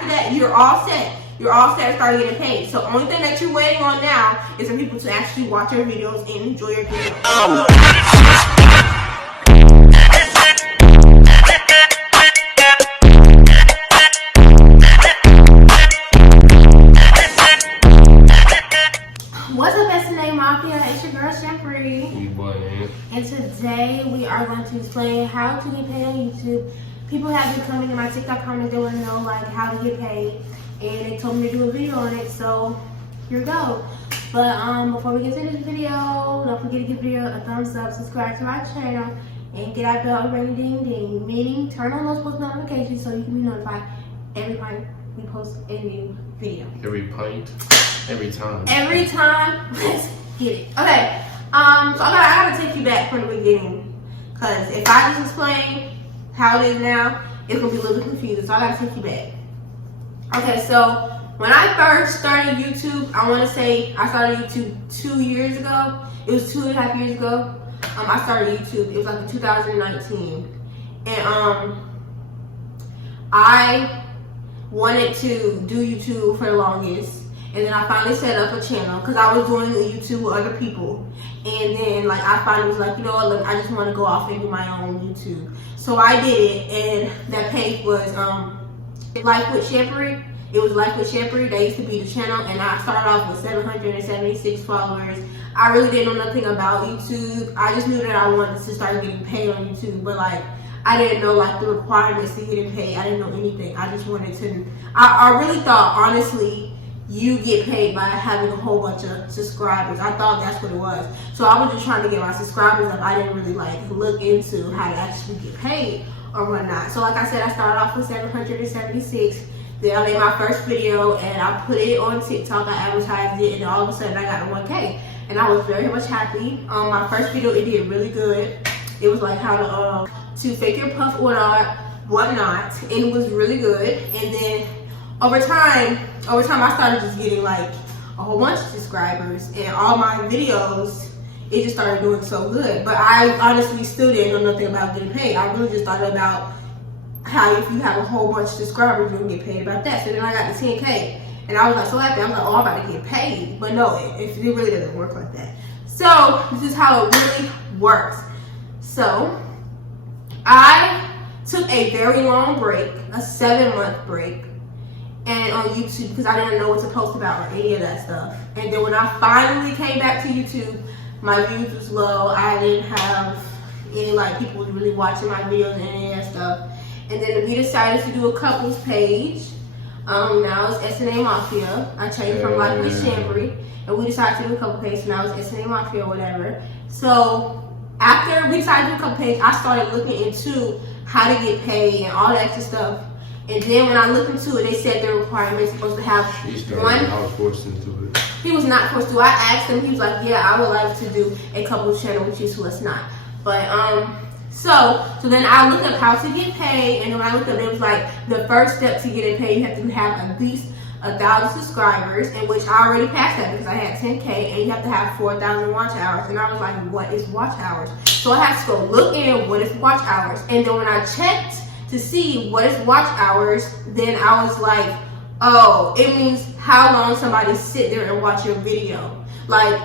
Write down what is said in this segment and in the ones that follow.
after that, you're all set. You're all set to start getting paid. So only thing that you're waiting on now is for people to actually watch your videos and enjoy your videos. What's up, SNA Mafia? It's your girl, Shempry. And today we are going to explain how to get paid on YouTube. People have been coming in my TikTok comments, they want to know like how to get paid. And they told me to do a video on it, so here we go. But before we get to this video, don't forget to give the video a thumbs up, subscribe to my channel, and get that bell ring ding ding, meaning turn on those post notifications so you can be notified every time we post a new video. Every time. Every time. Let's get it. Okay. So I gotta take you back from the beginning, cause if I just explain how it is now, it's gonna be a little bit confusing. So I gotta take you back. Okay, so when I first started YouTube, I want to say I started YouTube 2 years ago. It was 2.5 years ago. I started YouTube. It was like in 2019, and I wanted to do YouTube for the longest, and then I finally set up a channel because I was doing YouTube with other people, and then like I finally was like, you know what, look, I just want to go off and do my own YouTube. So I did it, and that page was Life with Shempry. It was Life with Shempry. That used to be the channel, and I started off with 776 followers. I really didn't know nothing about YouTube. I just knew that I wanted to start getting paid on YouTube, but like I didn't know like the requirements to getting paid. I didn't know anything. I just wanted to. I really thought honestly you get paid by having a whole bunch of subscribers. I thought that's what it was. So I was just trying to get my subscribers up. I didn't really like look into how to actually get paid or whatnot. So like I said, I started off with 776. Then I made my first video and I put it on TikTok. I advertised it, and all of a sudden I got a 1K, and I was very much happy. My first video, it did really good. It was like how to fake your puff or whatnot, and it was really good. And then over time I started just getting like a whole bunch of subscribers, and all my videos, it just started doing so good. But I honestly still didn't know nothing about getting paid. I really just thought about how if you have a whole bunch of subscribers, you'll get paid about that. So then I got the 10K, and I was like so happy. I was like, oh, I'm about to get paid. But no, it really doesn't work like that. So this is how it really works. So I took a very long break, a 7-month break, and on YouTube, because I didn't know what to post about or any of that stuff. And then when I finally came back to YouTube, my views was low. I didn't have any like people really watching my videos and any of that stuff. And then we decided to do a couples page. Now it's SNA Mafia. I changed from Life with Shempry, and we decided to do a couple page. So now it's SNA Mafia or whatever. So after we decided to do a couple page, I started looking into how to get paid and all that extra stuff. And then when I looked into it, they said the requirements supposed to have one. I was forced into it. He was not forced to. I asked him. He was like, "Yeah, I would like to do a couples channel with you, so let's not." But So then I looked up how to get paid, and when I looked up, it was like the first step to getting paid, you have to have at least 1,000 subscribers, in which I already passed that because I had 10K, and you have to have 4,000 watch hours. And I was like, what is watch hours? So I had to go look in what is watch hours. And then when I checked to see what is watch hours, then I was like, oh, it means how long somebody sit there and watch your video. Like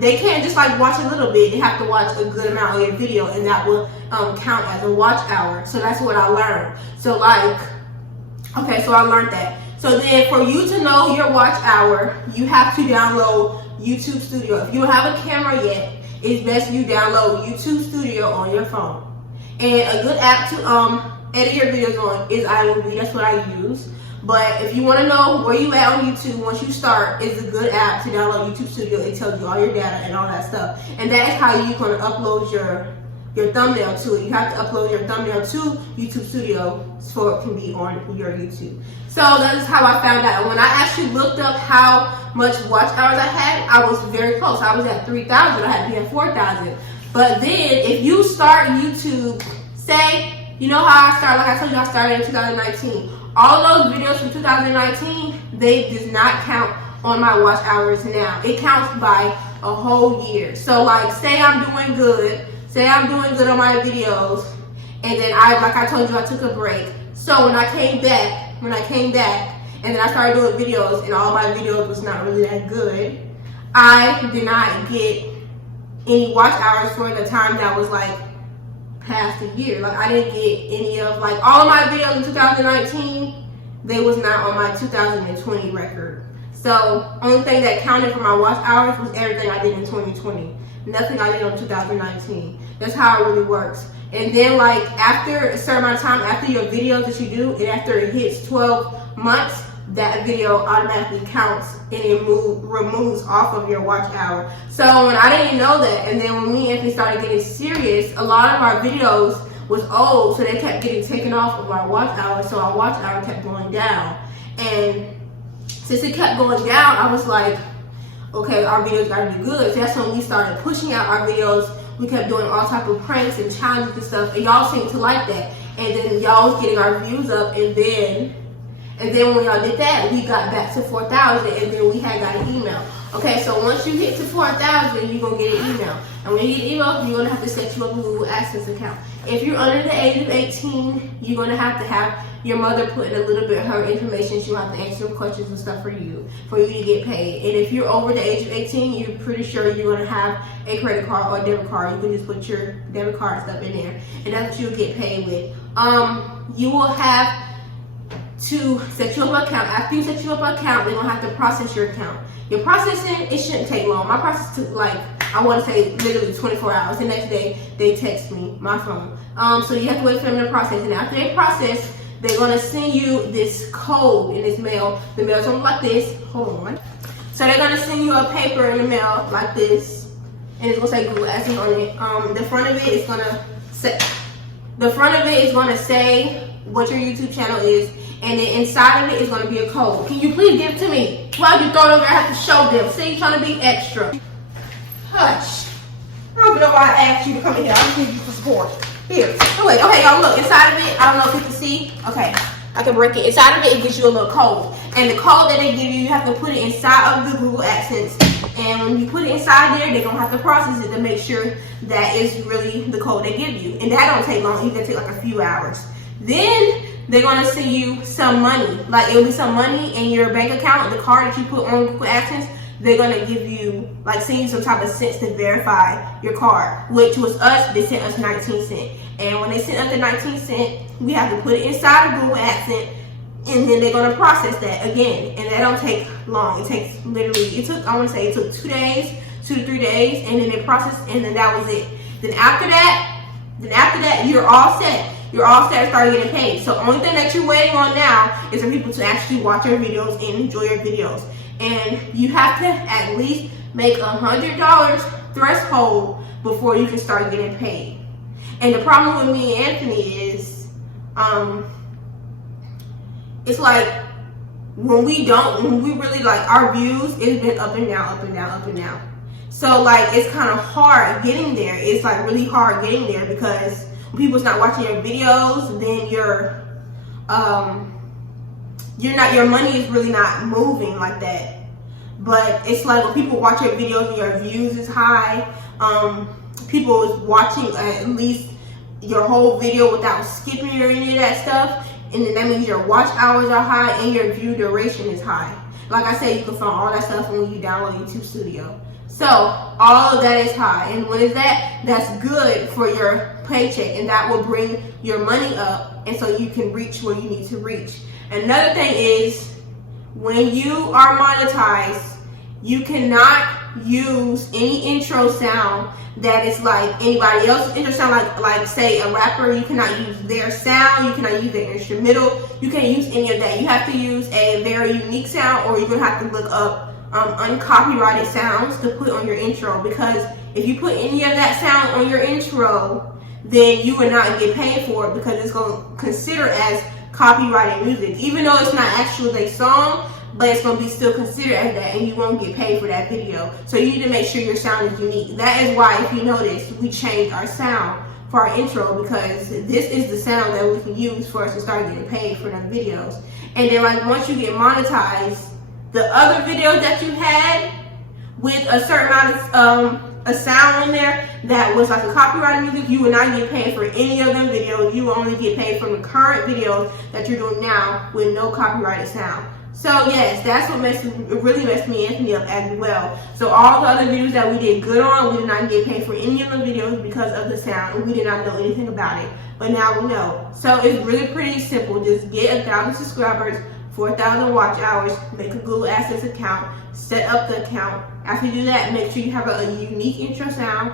they can't just like watch a little bit. They have to watch a good amount of your video, and that will count as a watch hour. So that's what I learned. So like, okay, so I learned that. So then for you to know your watch hour, you have to download YouTube Studio. If you don't have a camera yet, it's best you download YouTube Studio on your phone. And a good app to edit your videos on is iMovie. That's what I use. But if you want to know where you at on YouTube once you start, it's a good app to download YouTube Studio. It tells you all your data and all that stuff. And that is how you're going to upload your thumbnail to it. You have to upload your thumbnail to YouTube Studio so it can be on your YouTube. So that is how I found out. And when I actually looked up how much watch hours I had, I was very close. I was at 3,000. I had to be at 4,000. But then if you start YouTube, say, you know how I started, like I told you, I started in 2019. All those videos from 2019, they does not count on my watch hours now. It counts by a whole year. So like, say I'm doing good on my videos, and then like I told you, I took a break. So when I came back, when I came back, and then I started doing videos, and all my videos was not really that good, I did not get any watch hours for the time that was like past a year. Like I didn't get any of like all of my videos in 2019. They was not on my 2020 record. So only thing that counted for my watch hours was everything I did in 2020. Nothing I did on 2019. That's how it really works. And then like after a certain amount of time, after your videos that you do, and after it hits 12 months, that video automatically counts and it removes off of your watch hour. So when I didn't know that, and then when me and Anthony started getting serious, a lot of our videos was old, so they kept getting taken off of our watch hour, so our watch hour kept going down. And since it kept going down, I was like, okay, our videos gotta be good. So that's when we started pushing out our videos. We kept doing all type of pranks and challenges and stuff, and y'all seemed to like that. And then y'all was getting our views up, and then when y'all did that, we got back to 4,000, and then we had got an email. Okay, so once you get to 4,000, you're gonna get an email. And when you get an email, you're gonna have to set you up a Google AdSense account. If you're under the age of 18, you're gonna have to have your mother put in a little bit of her information. She'll have to answer some questions and stuff for you to get paid. And if you're over the age of 18, you're pretty sure you're gonna have a credit card or a debit card. You can just put your debit card stuff in there, and that's what you'll get paid with. You will have to set you up an account. After you set you up an account, they're gonna have to process your account. Your processing, it shouldn't take long. My process took like, I want to say literally 24 hours. The next day, they text me, my phone. So you have to wait for them to process. And after they process, they're gonna send you this code in this mail. The mail's gonna look like this. Hold on. So they're gonna send you a paper in the mail like this, and it's gonna say Google AdSense on it. The front of it is gonna say what your YouTube channel is. And then inside of it is going to be a code. Can you please give it to me? Why'd you throw it over there? I have to show them. See, you're trying to be extra. Hush. I don't know why I asked you to come in here. I just need you for support. Here. Oh, wait. Okay, y'all, look. Inside of it, I don't know if you can see. Okay. I can break it. Inside of it, it gives you a little code. And the code that they give you, you have to put it inside of the Google AdSense. And when you put it inside there, they're going to have to process it to make sure that it's really the code they give you. And that don't take long. It can take like a few hours. Then they're gonna send you some money. Like it'll be some money in your bank account, the card that you put on Google AdSense. They're gonna give you, like, send you some type of cents to verify your card, which was us. They sent us 19 cents, and when they sent us the 19 cents, we have to put it inside of Google AdSense, and then they're gonna process that again. And that don't take long. It takes literally. It took, I want to say, it took 2 days, 2 to 3 days, and then they processed, and then that was it. Then after that, you're all set. You're all set to start getting paid. So the only thing that you're waiting on now is for people to actually watch your videos and enjoy your videos. And you have to at least make $100 threshold before you can start getting paid. And the problem with me and Anthony is, it's like when we really like our views, it's been up and down, up and down, up and down. So like it's kind of hard getting there. It's like really hard getting there because people's not watching your videos, then your money is really not moving like that. But it's like when people watch your videos and your views is high, people is watching at least your whole video without skipping or any of that stuff, and then that means your watch hours are high and your view duration is high. Like I said, you can find all that stuff when you download YouTube Studio. So all of that is high, and what is that? That's good for your paycheck, and that will bring your money up, and so you can reach where you need to reach. Another thing is, when you are monetized, you cannot use any intro sound that is like anybody else's intro sound, like say a rapper. You cannot use their sound, you cannot use their instrumental, you can't use any of that. You have to use a very unique sound, or you're gonna have to look up uncopyrighted sounds to put on your intro, because if you put any of that sound on your intro, then you will not get paid for it, because it's going to consider as copyrighted music, even though it's not actually a song, but it's going to be still considered as that, and you won't get paid for that video. So you need to make sure your sound is unique. That is why, if you notice, we changed our sound for our intro, because this is the sound that we can use for us to start getting paid for them videos. And then like once you get monetized, the other videos that you had with a certain amount of a sound on there that was like a copyrighted music, you would not get paid for any of them videos. You will only get paid from the current videos that you're doing now with no copyrighted sound. So yes, that's what really messed me and Anthony up as well. So all the other videos that we did good on, we did not get paid for any of the videos because of the sound, and we did not know anything about it. But now we know. So it's really pretty simple. Just get 1,000 subscribers, 4,000 watch hours, make a Google AdSense account, set up the account. After you do that, make sure you have a unique intro sound,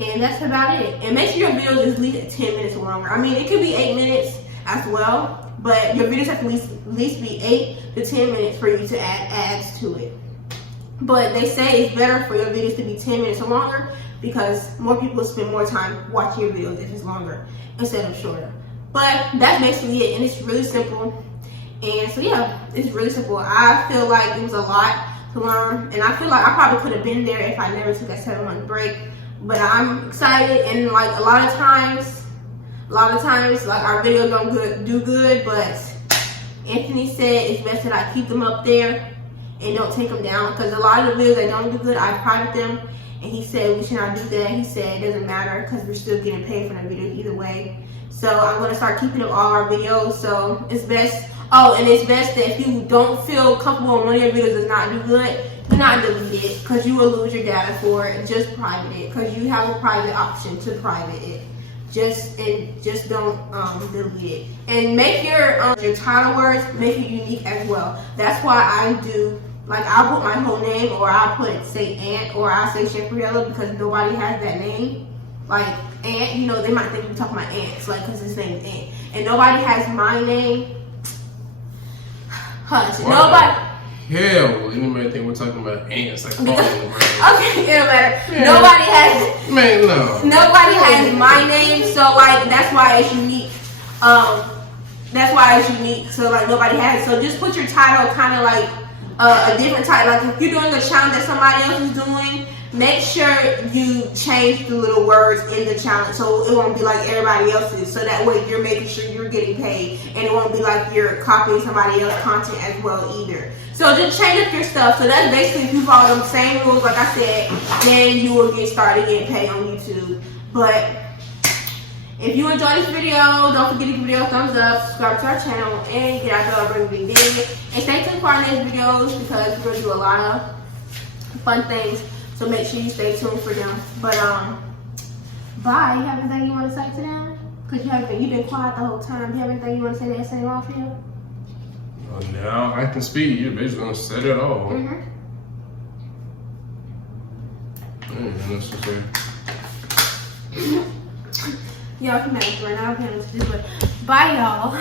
and that's about it. And make sure your videos is at least 10 minutes or longer. I mean, it could be 8 minutes as well, but your videos have to at least be 8 to 10 minutes for you to add ads to it. But they say it's better for your videos to be 10 minutes or longer because more people spend more time watching your videos if it's longer instead of shorter. But that's basically it, and it's really simple. And so yeah, it's really simple. I feel like it was a lot to learn, and I feel like I probably could have been there if I never took a 7-month break. But I'm excited, and like a lot of times like our videos don't do good, but Anthony said it's best that I keep them up there and don't take them down, because a lot of the videos that don't do good, I private them, and he said we should not do that. He said it doesn't matter because we're still getting paid for the videos either way. So I'm going to start keeping up all our videos. So it's best. Oh, and it's best that if you don't feel comfortable and one of your videos does not do good, do not delete it, because you will lose your data for it. Just private it, because you have a private option to private it. Just don't delete it. And make your title words, make it unique as well. That's why I do, like, I'll put my whole name, or I'll put say Ant, or I'll say Shempriella, because nobody has that name. Like Ant, you know, they might think we're talking about ants, like, because his name is Ant, and nobody has my name. Hush. Nobody. Hell, anybody think we're talking about ants? Like, Okay, it don't matter. Yeah. Nobody has. Man, no. Nobody has my name, so like that's why it's unique. That's why it's unique. So like nobody has it. So just put your title kind of like a different title. Like if you're doing a challenge that somebody else is doing, make sure you change the little words in the challenge so it won't be like everybody else's. So that way you're making sure you're getting paid, and it won't be like you're copying somebody else's content as well either. So just change up your stuff. So that's basically, if you follow the same rules like I said, then you will get started getting paid on YouTube. But if you enjoyed this video, don't forget to give the video a thumbs up, subscribe to our channel, and get out there and bring the video. And stay tuned for our next videos, because we're going to do a lot of fun things. So make sure you stay tuned for them. But bye. You have anything you want to say to them? Because you've been quiet the whole time. You have anything you want to say that's saying off here? Well, now I can speak. You're basically gonna set it all. Y'all can manage right now. I can't do, but bye, y'all.